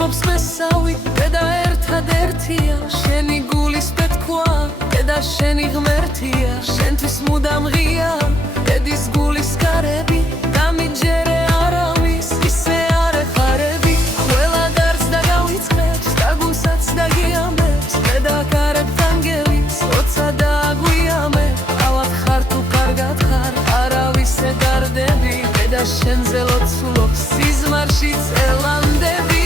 ჭიშბობს მესავი დედა ერთადერთია შენი გულის პეთქვა დედა შენი ღმერთია შენთვის მუდამ ღია დედის გულის კარები დამიჯერე არავის ისე არ ეხარები ყველა გარს დაგავიწყებს დაგუსაც დაგიამებს დედა კარებს ანგელის როცა დააგვიამე ავად ხარ თუ კარგად ხარ არავის ედარდები დედა შენზე ლოცულობს სიზმარშიც ელანდები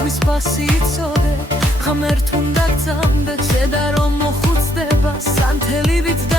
სიტყვის იცოდე ღმერთ უნდა გძამდე ცედა რომ მოხუცდება სანთელივით